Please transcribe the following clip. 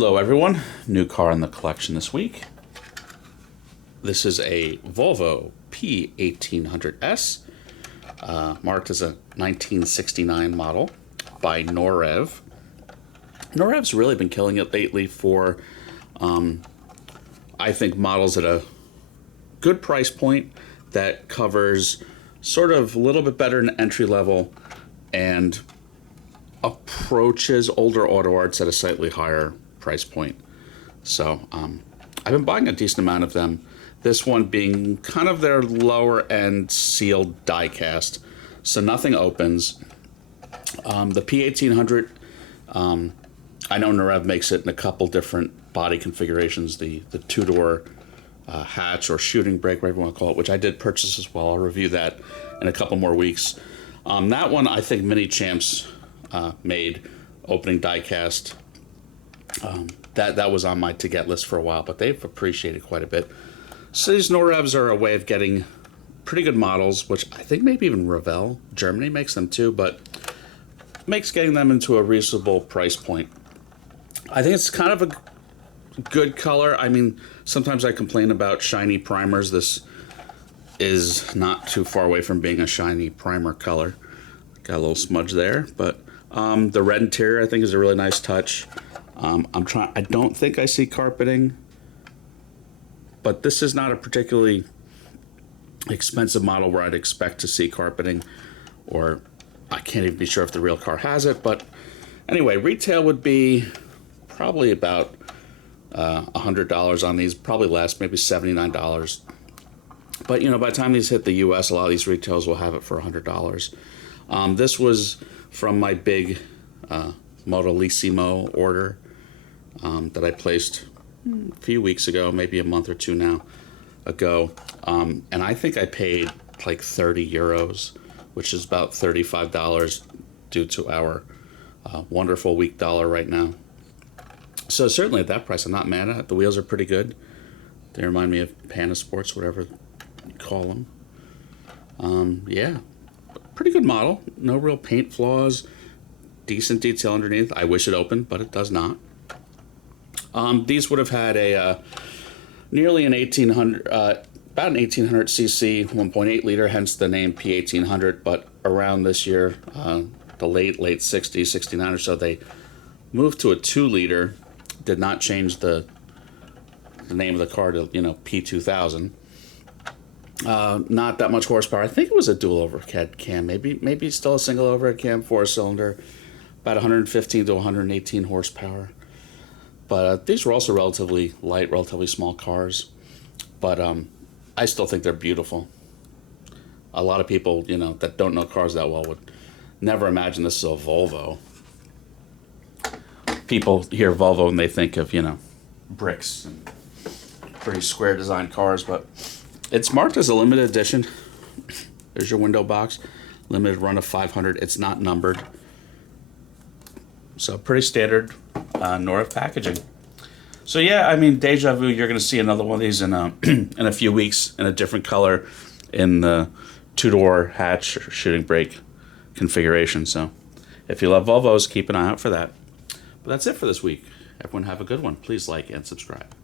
Hello everyone, new car in the collection this week. This is a Volvo P1800S, marked as a 1969 model by Norev. Norev's really been killing it lately for, I think, models at a good price point that covers sort of a little bit better than entry level and approaches older auto arts at a slightly higher price point. So I've been buying a decent amount of them. This one being kind of their lower end sealed diecast, so nothing opens. The P1800, I know Norev makes it in a couple different body configurations, the two-door hatch or shooting brake, whatever you want to call it, which I did purchase as well. I'll review that in a couple more weeks. That one I think Mini Champs made, opening diecast. That was on my to-get list for a while, but they've appreciated quite a bit. So these Norevs are a way of getting pretty good models, which I think maybe even Revell, Germany, makes them too, but makes getting them into a reasonable price point. I think it's kind of a good color. I mean, sometimes I complain about shiny primers. This is not too far away from being a shiny primer color. Got a little smudge there, but the red interior I think is a really nice touch. I don't think I see carpeting, but this is not a particularly expensive model where I'd expect to see carpeting, or I can't even be sure if the real car has it. But anyway, retail would be probably about $100 on these, probably less, maybe $79. But you know, by the time these hit the US, a lot of these retails will have it for $100. This was from my big Modellissimo order that I placed a few weeks ago, maybe a month or two now ago, and I think I paid like 30 euros, which is about $35 due to our wonderful weak dollar right now. So certainly at that price, I'm not mad at it. The wheels are pretty good. They remind me of Panda Sports, whatever you call them. Yeah, pretty good model. No real paint flaws. Decent detail underneath. I wish it opened, but it does not. These would have had a nearly an 1800, about an 1800 cc, 1.8 liter, hence the name P1800. But around this year, the late 60s, 69 or so, they moved to a 2 liter. Did not change the name of the car to P2000. Not that much horsepower. I think it was a dual overhead cam. Maybe still a single overhead cam, 4-cylinder. About 115 to 118 horsepower. But these were also relatively light, relatively small cars. But I still think they're beautiful. A lot of people, that don't know cars that well would never imagine this is a Volvo. People hear Volvo and they think of, bricks and pretty square design cars. But it's marked as a limited edition. There's your window box. Limited run of 500. It's not numbered. So pretty standard Norev packaging. So yeah, I mean, deja vu. You're going to see another one of these in in a few weeks in a different color, in the two-door hatch or shooting brake configuration. So if you love Volvos, keep an eye out for that. But that's it for this week. Everyone have a good one. Please like and subscribe.